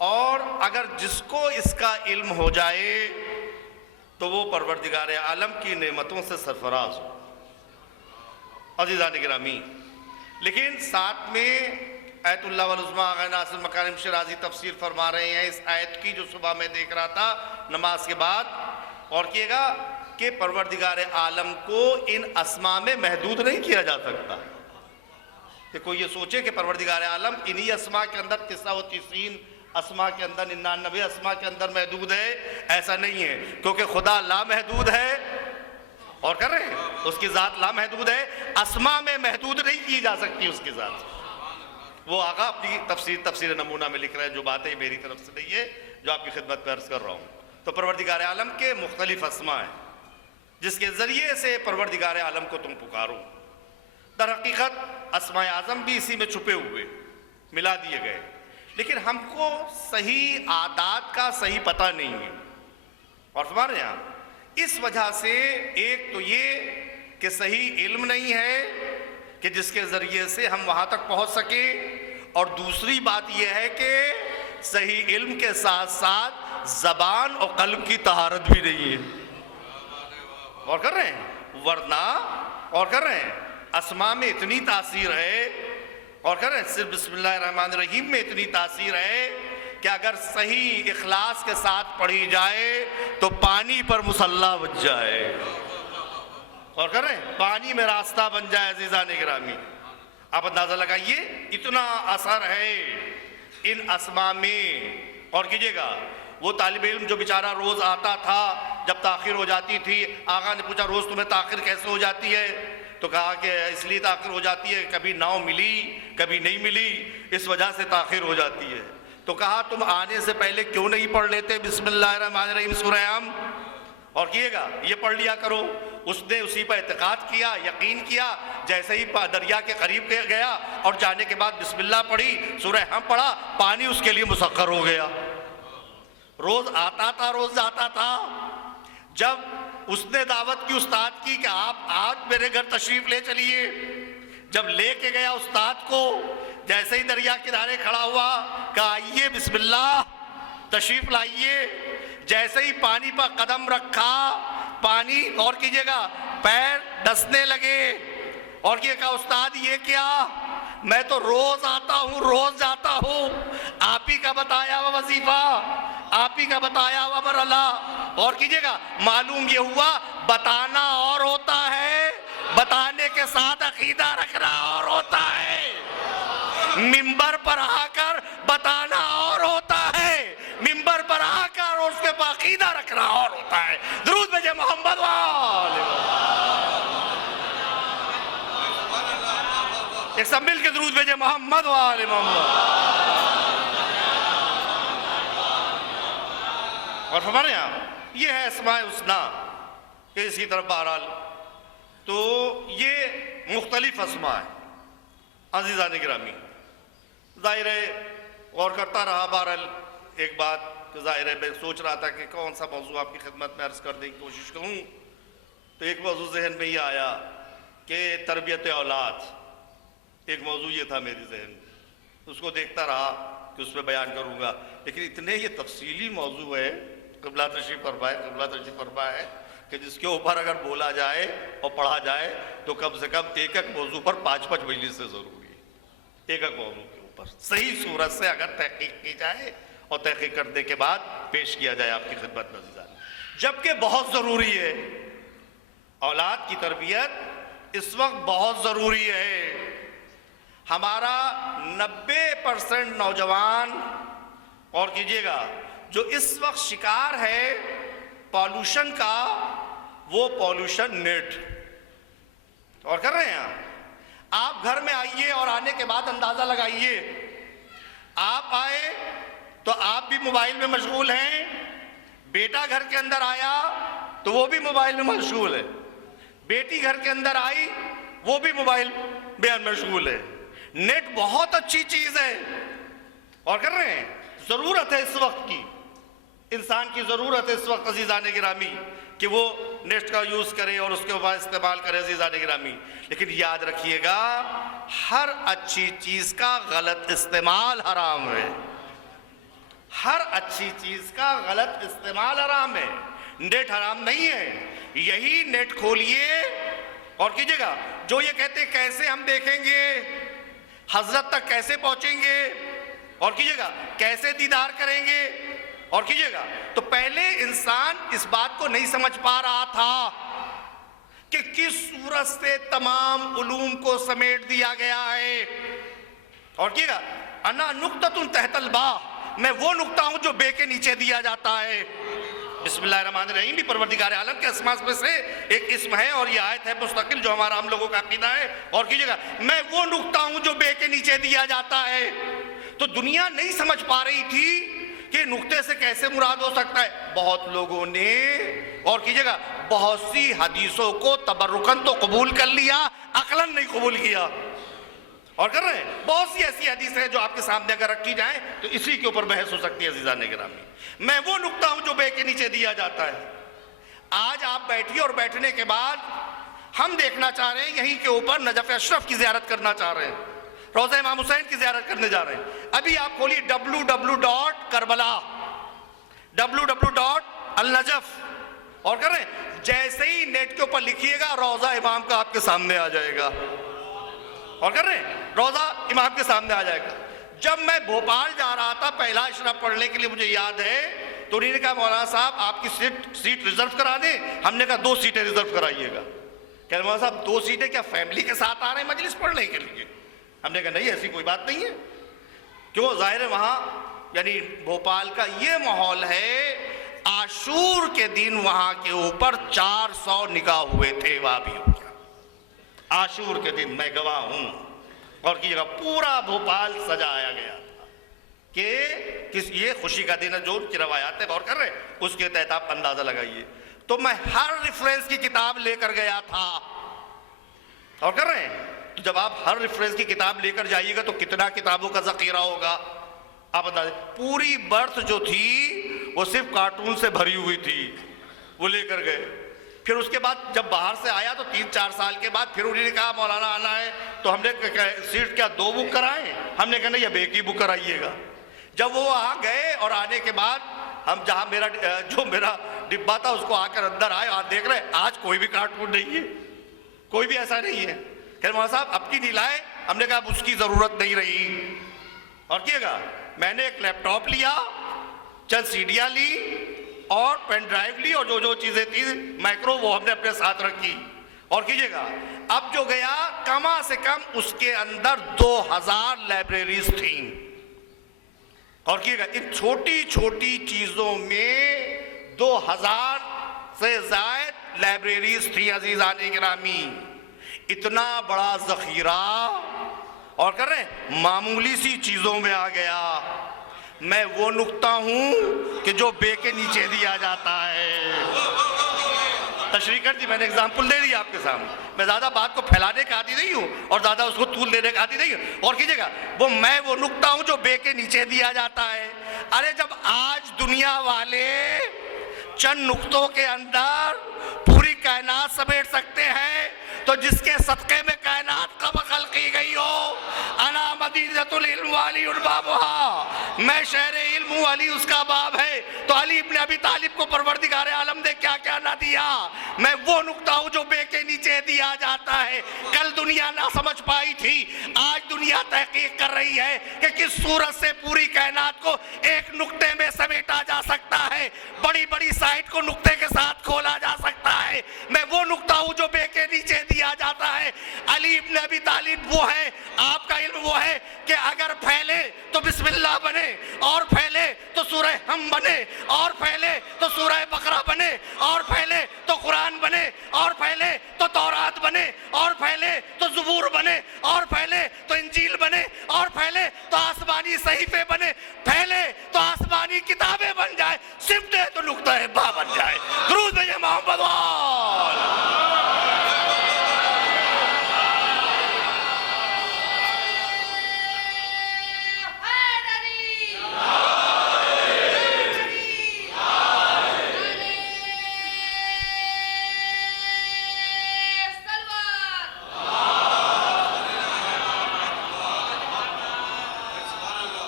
اور اگر جس کو اس کا علم ہو جائے تو وہ پروردگار عالم کی نعمتوں سے سرفراز ہو۔ عزیزان گرامی، لیکن ساتھ میں آیت اللہ والعظمیٰ آغا ناصر مکارم شیرازی تفسیر فرما رہے ہیں اس آیت کی جو صبح میں دیکھ رہا تھا نماز کے بعد، اور کیے گا کہ پروردگار عالم کو ان اسماء میں محدود نہیں کیا جا سکتا کہ کوئی یہ سوچے کہ پروردگار عالم انہی اسماء کے اندر 99 اسماء کے اندر 99 اسماء کے اندر محدود ہے، ایسا نہیں ہے، کیونکہ خدا لا محدود ہے، اور کر رہے ہیں، اس کی ذات لا محدود ہے، اسماء میں محدود نہیں کی جا سکتی اس کی ذات۔ وہ آقا اپنی تفسیر نمونہ میں لکھ رہے ہیں، جو باتیں میری طرف سے نہیں ہے، جو آپ کی خدمت میں عرض کر رہا ہوں۔ تو پروردگار عالم کے مختلف اسماء ہیں جس کے ذریعے سے پروردگار عالم کو تم پکارو۔ در حقیقت اسماء اعظم بھی اسی میں چھپے ہوئے ملا دیے گئے، لیکن ہم کو صحیح عادات کا صحیح پتہ نہیں ہے، اور فرما رہے ہیں اس وجہ سے ایک تو یہ کہ صحیح علم نہیں ہے کہ جس کے ذریعے سے ہم وہاں تک پہنچ سکیں، اور دوسری بات یہ ہے کہ صحیح علم کے ساتھ ساتھ زبان اور قلب کی طہارت بھی نہیں ہے، اور کر رہے ہیں، ورنہ اور کر رہے ہیں اسماء میں اتنی تاثیر ہے، اور کر رہے ہیں صرف بسم اللہ الرحمن الرحیم میں اتنی تاثیر ہے کہ اگر صحیح اخلاص کے ساتھ پڑھی جائے تو پانی پر مصلی بچ جائے، اور کر رہے ہیں پانی میں راستہ بن جائے۔ عزیزان گرامی، آپ اندازہ لگائیے اتنا اثر ہے ان اسماء میں، اور کیجئے گا وہ طالب علم جو بیچارہ روز آتا تھا، جب تاخیر ہو جاتی تھی آقا نے پوچھا روز تمہیں تاخیر کیسے ہو جاتی ہے؟ تو کہا کہ اس لیے تاخیر ہو جاتی ہے کبھی ناؤ ملی کبھی نہیں ملی، اس وجہ سے تاخیر ہو جاتی ہے۔ تو کہا تم آنے سے پہلے کیوں نہیں پڑھ لیتے بسم اللہ الرحمن الرحیم سورہ عام، اور کیے گا یہ پڑھ لیا کرو۔ اس نے اسی پر اعتقاد کیا، یقین کیا، جیسے ہی دریا کے قریب گیا اور جانے کے بعد بسم اللہ پڑھی، سورہ ہم پڑھا، پانی اس کے لیے مسخر ہو گیا۔ روز آتا تھا، روز جاتا تھا۔ جب اس نے دعوت کی استاد کی کہ آپ آج میرے گھر تشریف لے چلیے، جب لے کے گیا استاد کو، جیسے ہی دریا کنارے کھڑا ہوا کہا آئیے بسم اللہ تشریف لائیے، جیسے ہی پانی پر قدم رکھا پانی، اور کیجئے گا پیر ڈسنے لگے، اور یہ کہا استاد یہ کیا؟ میں تو روز آتا ہوں روز جاتا ہوں، آپ ہی کا بتایا ہوا وظیفہ، آپ ہی کا بتایا ہوا مرحلہ، اور کیجئے گا معلوم یہ ہوا بتانا اور ہوتا ہے، بتانے کے ساتھ عقیدہ رکھنا اور ہوتا ہے، منبر پر آ کر بتانا اور ہوتا ہے، منبر پر آ کر اس کے عقیدہ رکھنا اور ہوتا ہے۔ درود بھیجے محمد والے، ایک سب مل کے درود بھیجے محمد والے محمد۔ اور فرما رہے ہیں یہ ہے اسماء الحسنی کہ اس کی طرف بہرحال تو یہ مختلف اسماء ہیں۔ عزیزان گرامی، ظاہر ہے غور کرتا رہا بہرحال ایک بات کہ ظاہر ہے میں سوچ رہا تھا کہ کون سا موضوع آپ کی خدمت میں عرض کرنے کی کوشش کروں، تو ایک موضوع ذہن میں یہ آیا کہ تربیت اولاد، ایک موضوع یہ تھا میرے ذہن میں، اس کو دیکھتا رہا کہ اس پہ بیان کروں گا، لیکن اتنے یہ تفصیلی موضوع ہے، قبلہ تشریف فرمائے کہ جس کے اوپر اگر بولا جائے اور پڑھا جائے تو کم سے کم ایک موضوع پر 5 مجلسیں ضروری ہے، ایک موضوع کے اوپر صحیح صورت سے اگر تحقیق کی جائے اور تحقیق کرنے کے بعد پیش کیا جائے آپ کی خدمت میں عزیزان، جبکہ بہت ضروری ہے اولاد کی تربیت، اس وقت بہت ضروری ہے۔ ہمارا 90% نوجوان، اور کیجئے گا، جو اس وقت شکار ہے پالوشن کا، وہ پالوشن نیٹ، اور کر رہے ہیں آپ گھر میں آئیے اور آنے کے بعد اندازہ لگائیے، آپ آئے تو آپ بھی موبائل میں مشغول ہیں، بیٹا گھر کے اندر آیا تو وہ بھی موبائل میں مشغول ہے، بیٹی گھر کے اندر آئی وہ بھی موبائل میں مشغول ہے۔ نیٹ بہت اچھی چیز ہے، اور کر رہے ہیں، ضرورت ہے اس وقت کی، انسان کی ضرورت ہے اس وقت عزیزان گرامی کہ وہ نیٹ کا یوز کرے اور اس کے بعد استعمال کرے عزیزان گرامی، لیکن یاد رکھیے گا ہر اچھی چیز کا غلط استعمال حرام ہے، ہر اچھی چیز کا غلط استعمال حرام ہے، نیٹ حرام نہیں ہے۔ یہی نیٹ کھولیے اور کیجئے گا، جو یہ کہتے ہیں کیسے ہم دیکھیں گے، حضرت تک کیسے پہنچیں گے، اور کیجئے گا کیسے دیدار کریں گے، اور کیجئے گا، تو پہلے انسان اس بات کو نہیں سمجھ پا رہا تھا کہ کس صورت سے تمام علوم کو سمیٹ دیا گیا ہے، اور کیجئے گا، انا نقطۃ تحت الباء، میں وہ نقطہ ہوں جو بے کے نیچے دیا جاتا ہے۔ بسم اللہ الرحمن الرحیم بھی پروردگار عالم کے اسماء میں سے ایک اسم ہے، اور یہ آیت ہے مستقل جو ہمارا ہم لوگوں کا عقیدہ ہے، اور کیجئے گا میں وہ نقطہ ہوں جو بے کے نیچے دیا جاتا ہے۔ تو دنیا نہیں سمجھ پا رہی تھی کہ نقطے سے کیسے مراد ہو سکتا ہے، بہت لوگوں نے، اور کیجئے گا بہت سی حدیثوں کو تبرکن تو قبول کر لیا، عقلاً نہیں قبول کیا، اور کر رہے ہیں بہت سی ایسی حدیثیں جو آپ کے سامنے اگر رکھی جائیں تو اسی کے اوپر بحث ہو سکتی ہے عزیزان گرامی۔ میں وہ نقطہ ہوں جو بے کے نیچے دیا جاتا ہے۔ آج آپ بیٹھیے اور بیٹھنے کے بعد ہم دیکھنا چاہ رہے ہیں، یہیں کے اوپر نجف اشرف کی زیارت کرنا چاہ رہے ہیں، روضہ امام حسین کی زیارت کرنے جا رہے ہیں۔ ابھی آپ کھولیے www.کربلا، www.النجف، اور کر رہے ہیں جیسے ہی نیٹ کے اوپر لکھیے گا روضہ امام کا آپ کے سامنے آ جائے گا، اور کر رہے ہیں روضہ امام کے سامنے آ جائے گا۔ جب میں بھوپال جا رہا تھا پہلا اشراف پڑھنے کے لیے، مجھے یاد ہے، تو انہوں نے کہا مولانا صاحب آپ کی سیٹ ریزرو کرا دیں، ہم نے کہا 2 سیٹیں ریزرو کرائیے گا۔ کہہ رہے مولانا صاحب 2 سیٹیں کیا فیملی کے ساتھ آ رہے ہیں مجلس پڑھنے کے لیے؟ ہم نے کہا نہیں ایسی کوئی بات نہیں ہے، کیوں ظاہر ہے وہاں یعنی بھوپال کا یہ ماحول ہے، عاشور کے دن وہاں کے اوپر 400 نکاح ہوئے تھے وہابیوں کے، عاشور کے دن میں گواہ ہوں، اور کی جگہ پورا بھوپال سجایا گیا تھا کہ یہ خوشی کا دن ہے، جو ان کی روایات غور کر رہے ہیں اس کے تحت آپ اندازہ لگائیے۔ تو میں ہر ریفرنس کی کتاب لے کر گیا تھا، اور کر رہے ہیں جب آپ ہر ریفرنس کی کتاب لے کر جائیے گا تو کتنا کتابوں کا ذخیرہ ہوگا آپ اندازے۔ پوری برتھ جو تھی وہ صرف کارٹون سے بھری ہوئی تھی، وہ لے کر گئے۔ پھر اس کے بعد جب باہر سے آیا تو 3-4 سال کے بعد پھر انہوں نے کہا مولانا آنا ہے، تو ہم نے سیٹ کیا 2 بک کرائیں؟ ہم نے کہا نہیں اب 1 ہی بک کرائیے گا۔ جب وہ وہاں گئے اور آنے کے بعد ہم جہاں جو میرا ڈبہ تھا اس کو آ کر اندر آئے، آج دیکھ رہے آج کوئی بھی کارٹون نہیں ہے، کوئی بھی ایسا نہیں ہے۔ کہ مولانا صاحب اب کی نہیں لائے؟ ہم نے کہا اب اس کی ضرورت نہیں رہی، اور کیے گا میں نے ایک لیپ ٹاپ لیا، چند سیڈیاں لی اور پین ڈرائیو لی، اور جو چیزیں تھیں مائکرو وہ ہم نے اپنے ساتھ رکھی، اور کیجئے گا اب جو گیا کم سے کم اس کے اندر 2000 لائبریریز تھیں، اور کیجئے گا ان چھوٹی چھوٹی چیزوں میں 2000 سے زائد لائبریریز تھیں عزیزان گرامی۔ اتنا بڑا ذخیرہ، اور کر رہے ہیں معمولی سی چیزوں میں آ گیا۔ میں وہ نقطہ ہوں کہ جو بے کے نیچے دیا جاتا ہے۔ تشریح کر دی، میں نے اگزامپل دے دی آپ کے سامنے، میں زیادہ بات کو پھیلانے کا عادی نہیں ہوں اور زیادہ اس کو طول دینے کا عادی نہیں ہوں، اور کیجئے گا وہ میں وہ نقطہ ہوں جو بے کے نیچے دیا جاتا ہے۔ ارے جب آج دنیا والے چند نقطوں کے اندر پوری کائنات سمیٹ سکتے ہیں تو جس کے صدقے میں کائنات کب خلق کی گئی ہو، انا مدینۃ العلم علی البابھا، میں شہر علم ہوں، علی اس کا باب ہے، تو علی ابن ابی طالب کو پروردگار عالم نے کیا کیا نہ دیا۔ میں وہ نقطہ ہوں جو بے کے نیچے دیا جاتا ہے۔ کل دنیا نہ سمجھ پائی تھی، آج دنیا تحقیق کر رہی ہے کہ کس صورت سے پوری کائنات کو ایک نقطے میں سمیٹا جا سکتا ہے، بڑی بڑی سائٹ کو نقطے کے ساتھ کھولا جا سکتا ہے۔ میں وہ نقطہ ہوں جو بے کے نیچے دیا جاتا ہے۔ علی ابن ابی طالب وہ ہے، آپ کا علم وہ ہے کہ اگر پھیلے تو بسم اللہ بنے، اور پھیلے تو سورہ ہم بنے، اور پھیلے تو سورہ بقرہ بنے، اور پھیلے تو قرآن بنے، اور پھیلے تو تورات بنے، اور پھیلے تو زبور بنے، اور پھیلے تو انجیل بنے، اور پھیلے تو آسمانی صحیفے بنے، پھیلے تو آسمانی کتابیں بن جائے، سمٹے تو نقطہ با بن جائے۔ درود بھیجے محمد وال۔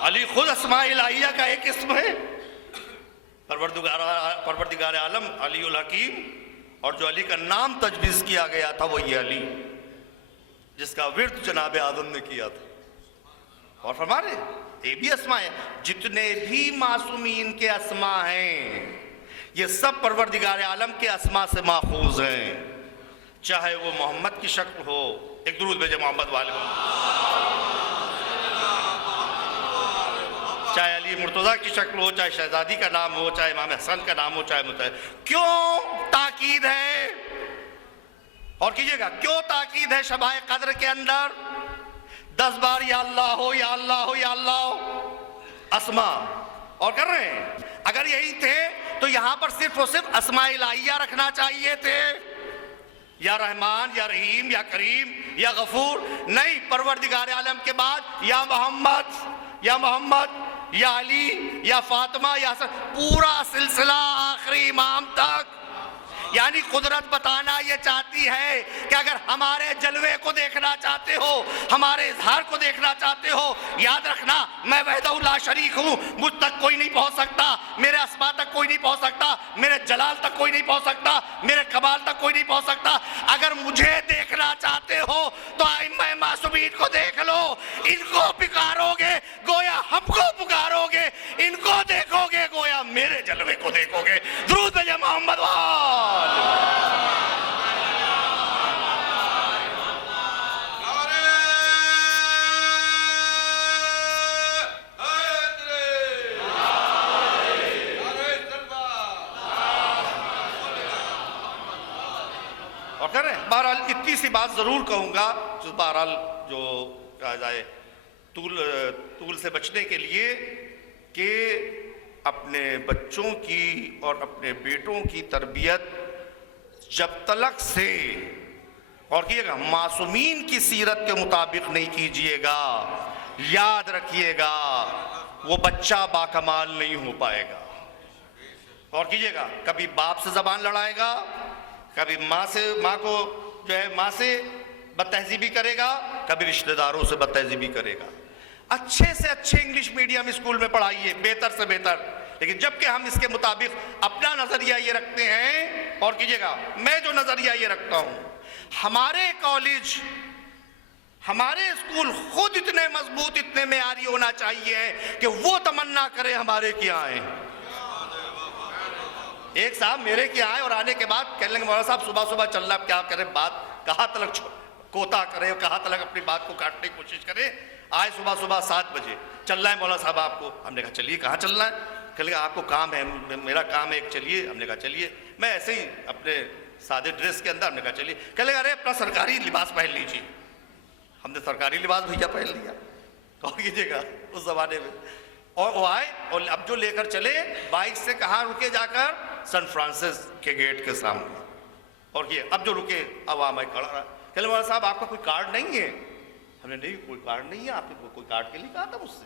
علی خود اسماء الہیہ کا ایک اسم ہے۔ پروردگار عالم علی الحکیم، اور جو علی کا نام تجویز کیا گیا تھا وہ یہ علی، جس کا ورد جناب اعظم نے کیا تھا۔ اور فرما رہے یہ بھی اسماء ہیں، جتنے بھی معصومین کے اسماء ہیں یہ سب پروردگار عالم کے اسماء سے ماخوذ ہیں، چاہے وہ محمد کی شکل ہو۔ ایک درود بھیجے محمد والے، چاہے علی مرتضیٰ کی شکل ہو، چاہے شہزادی کا نام ہو، چاہے امام حسن کا نام ہو، چاہے متحد۔ کیوں تاکید ہے؟ اور کیجئے گا، کیوں تاکید ہے شبہ قدر کے اندر 10 بار یا اللہ ہو، یا اللہ ہو، یا اللہ ہو، اسماء اور کر رہے ہیں؟ اگر یہی تھے تو یہاں پر صرف اور صرف اسماء الہیہ رکھنا چاہیے تھے، یا رحمان، یا رحیم، یا کریم، یا غفور۔ نہیں، پروردگار عالم کے بعد یا محمد، یا محمد، یا علی، یا فاطمہ، یا حسن، پورا سلسلہ آخری امام تک۔ یعنی قدرت بتانا یہ چاہتی ہے کہ اگر ہمارے جلوے کو دیکھنا چاہتے ہو، ہمارے اظہار کو دیکھنا چاہتے ہو، یاد رکھنا میں وحدہ لا شریک ہوں، مجھ تک کوئی نہیں پہنچ سکتا، میرے اسماء تک کوئی نہیں پہنچ سکتا، میرے جلال تک کوئی نہیں پہنچ سکتا، میرے کمال تک کوئی نہیں پہنچ سکتا۔ اگر مجھے دیکھنا چاہتے ہو تو ائمہ معصومین کو دیکھ لو، ان کو پکارو گے گویا ہم کو پکارو گے، ان کو دیکھو گے گویا میرے جلوے کو دیکھو گے۔ درود بھیجے محمد وال۔ اور کر رہے ہیں بہرحال اتنی سی بات ضرور کہوں گا، بہرحال جو کہا جائے طول سے بچنے کے لیے، کہ اپنے بچوں کی اور اپنے بیٹوں کی تربیت جب تلک سے، اور کیجئے گا، معصومین کی سیرت کے مطابق نہیں کیجئے گا، یاد رکھیے گا وہ بچہ باکمال نہیں ہو پائے گا۔ اور کیجئے گا، کبھی باپ سے زبان لڑائے گا، کبھی ماں کو جو ہے ماں سے بدتہذیبی کرے گا، کبھی رشتہ داروں سے بدتہذیبی کرے گا۔ اچھے سے اچھے انگلش میڈیم اسکول میں پڑھائیے، بہتر سے بہتر، لیکن جب کہ ہم اس کے مطابق اپنا نظریہ یہ رکھتے ہیں، اور کیجئے گا میں جو نظریہ یہ رکھتا ہوں، ہمارے کالج، ہمارے اسکول خود اتنے مضبوط، اتنے معیاری ہونا چاہیے کہ وہ تمنا کرے ہمارے کیا آئیں۔ ایک صاحب میرے کیا آئے اور آنے کے بعد کہنے لگے مولانا صاحب صبح صبح چلنا کیا کریں، بات کہاں تلک کوتا کرے، کہاں تلک اپنی بات کو کاٹنے کی کوشش کرے۔ آئے صبح 7 بجے، چلنا ہے مولانا صاحب آپ کو۔ ہم نے کہا چلیے، کہاں چلنا ہے؟ کہنے لگا آپ کو کام ہے، میرا کام ہے ایک، چلیے۔ ہم نے کہا چلیے، میں ایسے ہی اپنے سادے ڈریس کے اندر، ہم نے کہا چلیے۔ کہنے لگا ارے اپنا سرکاری لباس پہن لیجیے۔ ہم نے سرکاری لباس بھیا پہن لیا، کہو کیجیے گا اس زمانے میں۔ اور وہ آئے اور اب جو لے کر چلے بائک سے، کہاں رکے؟ جا کر سن فرانسس کے گیٹ کے سامنے۔ اور یہ اب جو رکے، اب وہاں میں کھڑا رہا۔ کہنے مولانا صاحب آپ کا کوئی کارڈ نہیں ہے؟ ہم نے نہیں، کوئی کارڈ نہیں ہے۔ آپ نے کوئی کارڈ کے لیے کہا تھا مجھ سے؟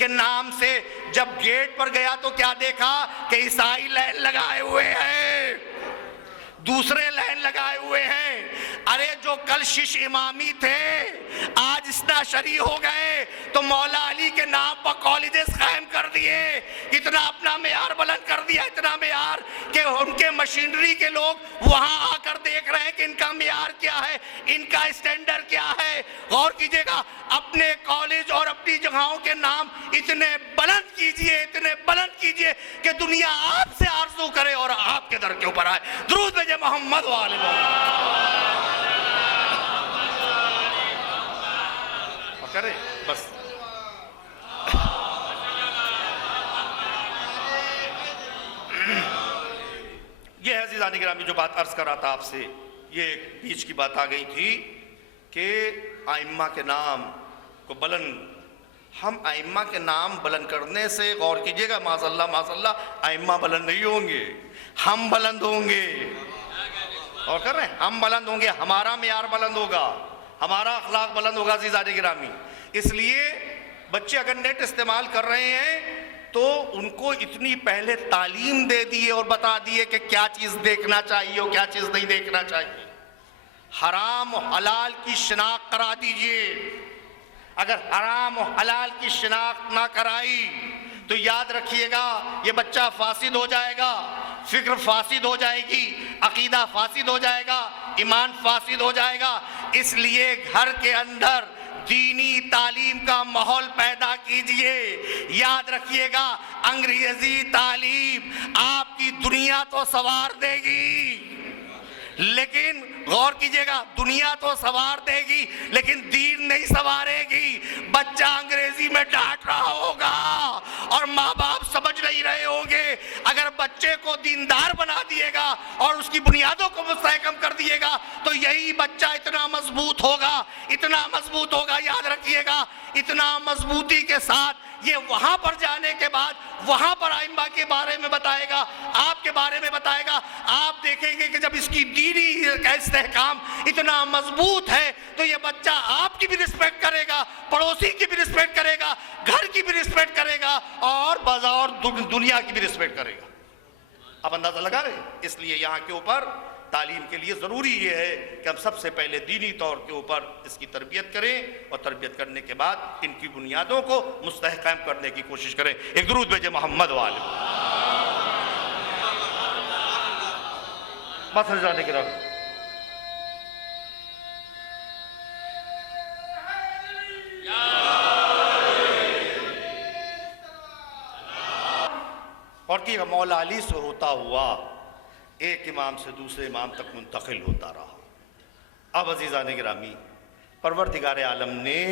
کے نام سے جب گیٹ پر گیا تو کیا دیکھا کہ عیسائی لائن لگائے ہوئے ہیں، دوسرے لائن لگائے ہوئے ہیں۔ ارے جو کل شش امامی تھے آج اسنا شری ہو گئے تو مولا علی کے نام پر کالجز قائم کر دیے، اتنا اپنا معیار بلند کر دیا، اتنا معیار کہ ان کے مشینری کے لوگ وہاں آ کر دیکھ رہے ہیں کہ ان کا معیار کیا ہے، ان کا اسٹینڈرڈ کیا ہے۔ غور کیجئے گا، اپنے کالج اور اپنی جگہوں کے نام اتنے بلند کیجئے، اتنے بلند کیجئے کہ دنیا آپ سے آرزو کرے اور آپ کے در کے اوپر آئے۔ درود بھیجے محمد و آل محمد۔ کرے بس یہ ہے عزیزان گرامی جو بات عرض کر رہا تھا آپ سے، یہ بیچ کی بات آ گئی تھی کہ ائمہ کے نام کو بلند، ہم ائمہ کے نام بلند کرنے سے غور کیجئے گا، معاذ اللہ ائمہ بلند نہیں ہوں گے، ہم بلند ہوں گے۔ اور کر رہے ہیں ہم بلند ہوں گے، ہمارا معیار بلند ہوگا، ہمارا اخلاق بلند ہوگا عزیزان گرامی۔ اس لیے بچے اگر نیٹ استعمال کر رہے ہیں تو ان کو اتنی پہلے تعلیم دے دیے اور بتا دیے کہ کیا چیز دیکھنا چاہیے اور کیا چیز نہیں دیکھنا چاہیے۔ حرام و حلال کی شناخت کرا دیجئے۔ اگر حرام و حلال کی شناخت نہ کرائی تو یاد رکھیے گا یہ بچہ فاسد ہو جائے گا، فکر فاسد ہو جائے گی، عقیدہ فاسد ہو جائے گا، ایمان فاسد ہو جائے گا۔ اس لیے گھر کے اندر دینی تعلیم کا ماحول پیدا کیجئے۔ یاد رکھیے گا انگریزی تعلیم آپ کی دنیا تو سنوار دے گی، لیکن غور کیجئے گا دنیا تو سنوار دے گی لیکن دین نہیں سنوارے گی۔ بچہ انگریزی میں ڈانٹ رہا ہوگا اور ماں باپ سمجھ نہیں رہے ہوں گے۔ اگر بچے کو دیندار بنا دیے گا اور اس کی بنیادوں کو مستحکم کر دیے گا تو یہی بچہ اتنا مضبوط ہوگا، اتنا مضبوط ہوگا۔ یاد رکھیے گا اتنا مضبوطی کے ساتھ یہ وہاں پر جانے کے بعد وہاں پر ائمہ کے بارے میں بتائے گا، آپ کے بارے میں بتائے گا۔ آپ دیکھیں گے کہ جب اس کی دینی استحکام اتنا مضبوط ہے تو یہ بچہ آپ کی بھی رسپیکٹ کرے گا، پڑوسی کی بھی رسپیکٹ کرے گا، گھر کی بھی رسپیکٹ کرے گا اور بازار دنیا کی بھی رسپیکٹ کرے گا۔ اب اندازہ لگا رہے ہیں؟ اس لیے یہاں کے اوپر تعلیم کے لیے ضروری یہ ہے کہ ہم سب سے پہلے دینی طور کے اوپر اس کی تربیت کریں اور تربیت کرنے کے بعد ان کی بنیادوں کو مستحکم کرنے کی کوشش کریں۔ ایک درود بھیجے محمد والے بس جانے کے رکھ۔ اور کہ مولا علی سے ہوتا ہوا ایک امام سے دوسرے امام تک منتقل ہوتا رہا۔ اب عزیزان گرامی پروردگار عالم نے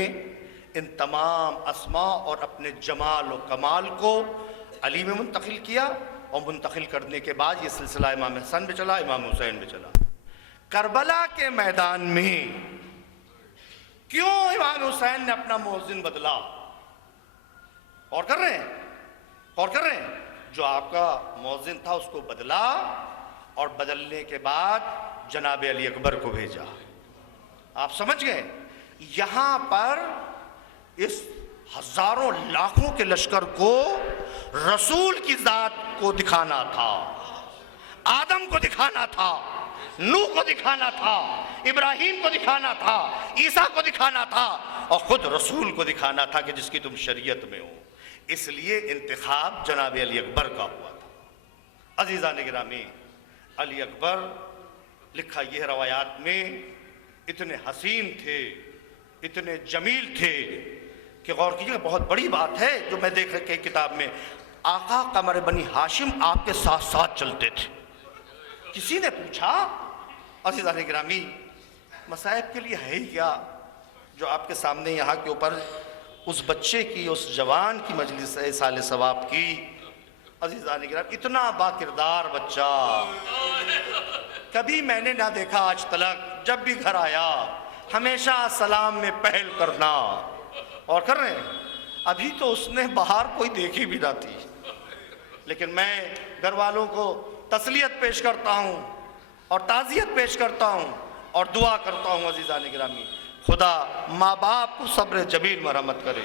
ان تمام اسماء اور اپنے جمال و کمال کو علی میں منتقل کیا اور منتقل کرنے کے بعد یہ سلسلہ امام حسن میں چلا، امام حسین میں چلا۔ کربلا کے میدان میں کیوں امام حسین نے اپنا مؤذن بدلا؟ اور کر رہے ہیں؟ اور کر رہے ہیں؟ جو آپ کا مؤذن تھا اس کو بدلا اور بدلنے کے بعد جناب علی اکبر کو بھیجا۔ آپ سمجھ گئے؟ یہاں پر اس ہزاروں لاکھوں کے لشکر کو رسول کی ذات کو دکھانا تھا، آدم کو دکھانا تھا، نوح کو دکھانا تھا، ابراہیم کو دکھانا تھا، عیسیٰ کو دکھانا تھا اور خود رسول کو دکھانا تھا کہ جس کی تم شریعت میں ہو۔ اس لیے انتخاب جناب علی اکبر کا ہوا تھا۔ عزیزان گرامی علی اکبر لکھا یہ روایات میں اتنے حسین تھے، اتنے جمیل تھے کہ غور کیجیے بہت بڑی بات ہے جو میں دیکھ رکھے کتاب میں، آقا قمر بنی ہاشم آپ کے ساتھ ساتھ چلتے تھے۔ کسی نے پوچھا عزیزان گرامی مصائب کے لیے ہے ہی کیا جو آپ کے سامنے یہاں کے اوپر اس بچے کی، اس جوان کی مجلس ایصال ثواب کی۔ عزیزان گرامی اتنا با کردار بچہ کبھی میں نے نہ دیکھا آج تلک۔ جب بھی گھر آیا ہمیشہ سلام میں پہل کرنا اور کر رہے ہیں۔ ابھی تو اس نے باہر کوئی دیکھی بھی نہ تھی، لیکن میں گھر والوں کو تسلیت پیش کرتا ہوں اور تعزیت پیش کرتا ہوں اور دعا کرتا ہوں عزیزان گرامی خدا ماں باپ کو صبر جمیل مرحمت کرے،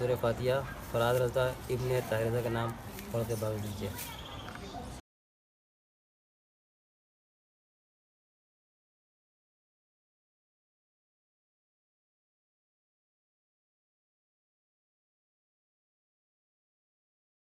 سورہ فاتحہ فراز رضا ابن طاہر رضا کا نام پڑھ کے باغ دیجیے.